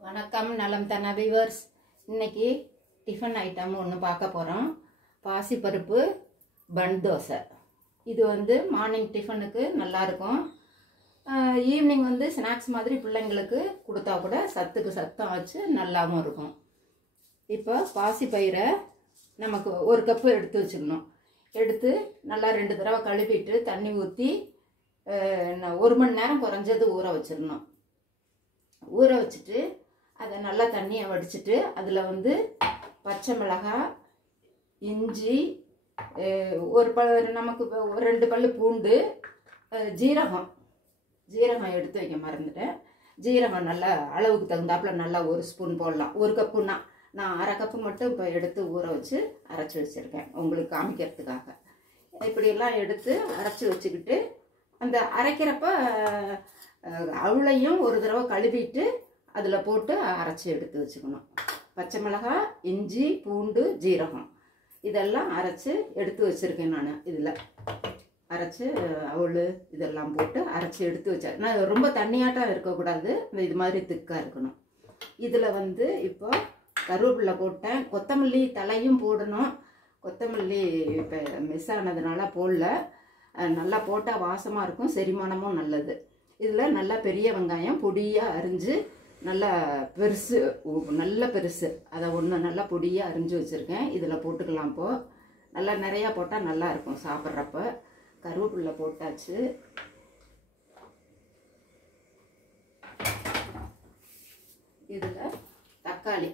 வணக்கம் நலம் தான வியூவர்ஸ். இன்னைக்கு டிஃபன் ஐட்டம் ஒன்று பார்க்க போகிறோம். பாசிப்பருப்பு பன் தோசை. இது மார்னிங் டிஃபனுக்கு நல்லாயிருக்கும். ஈவினிங் ஸ்நாக்ஸ் மாதிரி பிள்ளைங்களுக்கு கொடுத்தா கூட சத்துக்கு சத்தம் வச்சு நல்லாவும் இருக்கும். இப்போ பாசிப்பயிரை நமக்கு ஒரு கப்பு எடுத்து வச்சுக்கணும். எடுத்து நல்லா 2 தடவை கழுவிட்டு தண்ணி ஊற்றி 1 மணி நேரம் குறைஞ்சது ஊற வச்சிடணும். ஊற வச்சுட்டு அதை நல்லா தண்ணியை வடிச்சிட்டு அதில் பச்சை மிளகாய், இஞ்சி, நமக்கு 2 பல்லு பூண்டு, ஜீரகம் எடுத்து வைக்க மறந்துட்டேன். ஜீரகம் நல்லா அளவுக்கு தகுந்தாப்புல நல்லா 1 ஸ்பூன் போடலாம். 1 கப்புன்னா நான் 1/2 கப்பு மட்டும் இப்போ எடுத்து ஊற வச்சு அரைச்சி வச்சுருக்கேன் உங்களுக்கு காமிக்கிறதுக்காக. இப்படியெல்லாம் எடுத்து அரைச்சி வச்சுக்கிட்டு அந்த அரைக்கிறப்ப அவளையும் ஒரு தடவை கழுவிட்டு அதில் போட்டு அரைச்சி எடுத்து வச்சுக்கணும். பச்சை மிளகாய், இஞ்சி, பூண்டு, ஜீரகம் இதெல்லாம் அரைச்சி எடுத்து வச்சுருக்கேன். நான் இதில் அரைச்சி அவள் இதெல்லாம் போட்டு அரைச்சி எடுத்து வச்சேன். நான் ரொம்ப தண்ணியாட்டம் இருக்கக்கூடாது, இது மாதிரி திக்காக இருக்கணும். இதில் இப்போ கருவேப்பிலை போட்டேன். கொத்தமல்லி தலையும் போடணும். கொத்தமல்லி இப்போ மிஸ் ஆனதுனால போடல. நல்லா போட்டால் வாசமாக இருக்கும், செரிமானமும் நல்லது. இதில் நல்லா பெரிய வெங்காயம் பொடியாக அரிஞ்சு நல்லா பெருசு அதை ஒன்று நல்லா பொடியாக அரிஞ்சு வச்சுருக்கேன். இதில் போட்டுக்கலாம். இப்போது நல்லா நிறையா போட்டால் நல்லாயிருக்கும் சாப்பிட்றப்ப. கருவேப்பிலை போட்டாச்சு. இதில் தக்காளி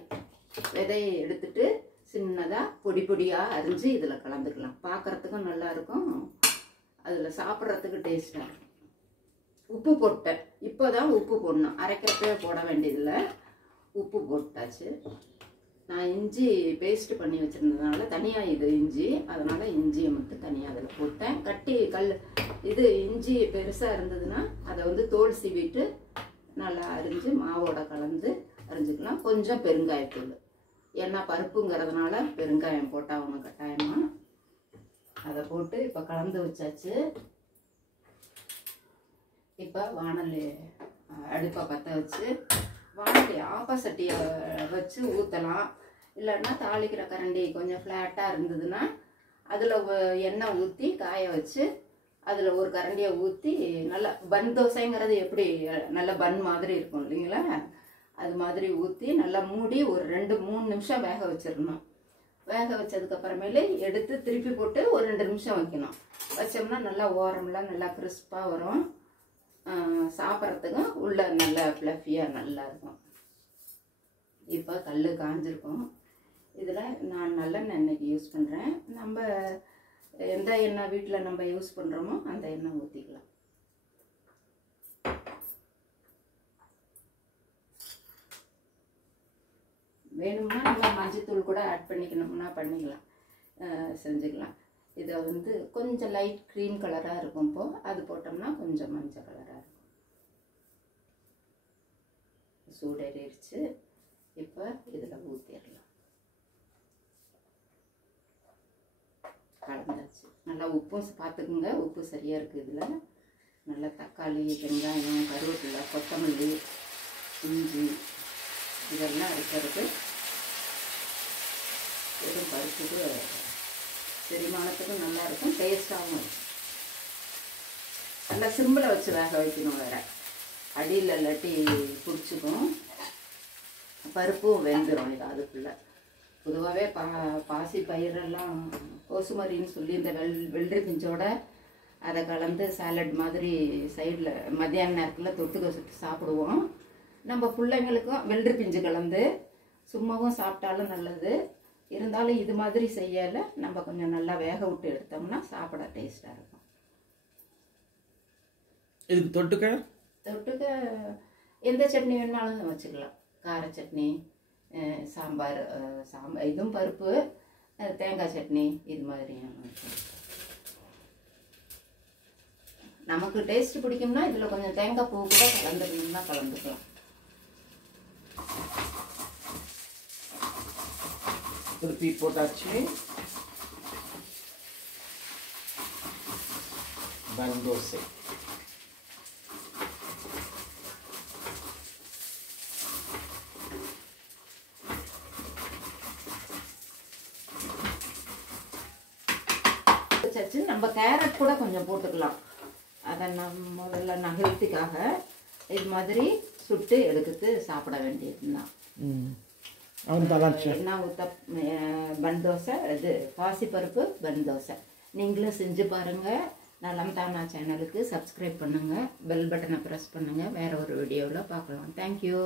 விதையை எடுத்துட்டு சின்னதாக பொடி பொடியாக அரிஞ்சு இதில் கலந்துக்கலாம். பார்க்குறதுக்கும் நல்லாயிருக்கும், அதில் சாப்பிட்றதுக்கு டேஸ்ட்டாக இருக்கும். உப்பு போட்டேன். இப்போ தான் உப்பு போடணும், அரைக்கிறப்பே போட வேண்டியதில்லை. உப்பு போட்டாச்சு. நான் இஞ்சி பேஸ்ட் பண்ணி வச்சுருந்ததுனால தனியாக இது இஞ்சி, அதனால் இஞ்சியை மட்டும் தனியாக அதில் போட்டேன். இது இஞ்சி பெருசாக இருந்ததுன்னா அதை தோல் சீவிட்டு நல்லா அரிஞ்சு மாவோட கலந்து அரிஞ்சுக்கலாம். கொஞ்சம் பெருங்காயத்தூள், ஏன்னா பருப்புங்கிறதுனால பெருங்காயம் போட்டால் ஒன்று கட்டாயமாக. அதை போட்டு இப்போ கலந்து வச்சாச்சு. இப்போ வானலி அடுப்பை பற்ற வச்சு வானலி ஆப்பசட்டியை வச்சு ஊற்றலாம். இல்லைன்னா தாளிக்கிற கரண்டி கொஞ்சம் ஃப்ளாட்டாக இருந்ததுன்னா அதில் எண்ணெய் ஊற்றி காய வச்சு அதில் ஒரு கரண்டியை ஊற்றி நல்லா பன் தோசைங்கிறது எப்படி நல்ல பன் மாதிரி இருக்கும் இல்லைங்களா, அது மாதிரி ஊற்றி நல்லா மூடி ஒரு 2-3 நிமிஷம் வேக வச்சிடணும். வேக வச்சதுக்கப்புறமேலே எடுத்து திருப்பி போட்டு ஒரு 2 நிமிஷம் வைக்கணும். வச்சோம்னா நல்லா ஓரம்லாம் நல்லா கிறிஸ்பாக வரும். சாப்பிட்றதுக்கும் உள்ள நல்லா ஃப்ளஃபியாக நல்லா இருக்கும். இப்போ கல் காஞ்சிருக்கும். இதில் நான் நல்லெண்ணெய் இன்னைக்கு யூஸ் பண்ணுறேன். நம்ம எந்த எண்ணெய் வீட்டில் நம்ம யூஸ் பண்ணுறோமோ அந்த எண்ணெய் ஊற்றிக்கலாம். வேணும்னா நம்ம மஞ்சத்தூள் கூட ஆட் பண்ணிக்கணும்னா பண்ணிக்கலாம், செஞ்சுக்கலாம். இதை கொஞ்சம் லைட் க்ரீம் கலராக இருக்கும். இப்போது அது போட்டோம்னா கொஞ்சம் மஞ்சள் கலராக இருக்கும். சூடேறிடுச்சு. இப்போ இதில் ஊற்றிடலாம். கலந்தாச்சு. நல்லா உப்பும் பார்த்துக்குங்க, உப்பு சரியாக இருக்குது. இதில் நல்லா தக்காளி, வெங்காயம், கருவேப்பிலை, கொத்தமல்லி, இஞ்சி இதெல்லாம் இருக்கிறது. வெறும் பருப்புக்கு செரிமானத்துக்கும் நல்லாயிருக்கும், டேஸ்ட்டாகவும் இருக்கும். நல்லா சிம்பிளை வச்சு வேக வைக்கணும். வேறு அடியில் இல்லாட்டி பிடிச்சிக்கும், பருப்பும் வெந்துடும். இது அதுக்குள்ளே பொதுவாகவே பாசி பயிரெல்லாம் கோசுமரின்னு சொல்லி இந்த வெள்ளரி பிஞ்சோட அதை கலந்து சாலட் மாதிரி சைடில் மத்தியான நேரத்தில் தொட்டுக்க சுட்டு சாப்பிடுவோம். நம்ம பிள்ளைங்களுக்கும் வெள்ளரி பிஞ்சு கலந்து சும்மாவும் சாப்பிட்டாலும் நல்லது. இருந்தாலும் இது மாதிரி செய்யலை, நம்ம கொஞ்சம் நல்லா வேக விட்டு எடுத்தோம்னா சாப்பிட டேஸ்ட்டாக இருக்கும். இதுக்கு தொட்டுக்க எந்த சட்னி வேணாலும் வச்சுக்கலாம். கார சட்னி, சாம்பார், இதுவும் பருப்பு, தேங்காய் சட்னி இது மாதிரி நமக்கு டேஸ்ட் பிடிக்கும்னா இதில் கொஞ்சம் தேங்காய் பூ கூட கலந்துக்கணும்னா கலந்துக்கலாம். திருப்பி போட்டாச்சு. பன் தோசை வச்சாச்சு. நம்ம கேரட் கூட கொஞ்சம் போட்டுக்கலாம். அதை முதல்ல நான் ஹெல்த்துக்காக இது மாதிரி சுட்டு எடுத்து சாப்பிட வேண்டியதுதான். என்ன ஊற்ற பன் தோசை, இது பாசிப்பருப்பு பன் தோசை. நீங்களும் செஞ்சு பாருங்கள். நலம் தானா சேனலுக்கு சப்ஸ்கிரைப் பண்ணுங்கள், பெல் பட்டனை ப்ரெஸ் பண்ணுங்கள். வேறு ஒரு வீடியோவில் பார்க்கலாம். தேங்க்யூ.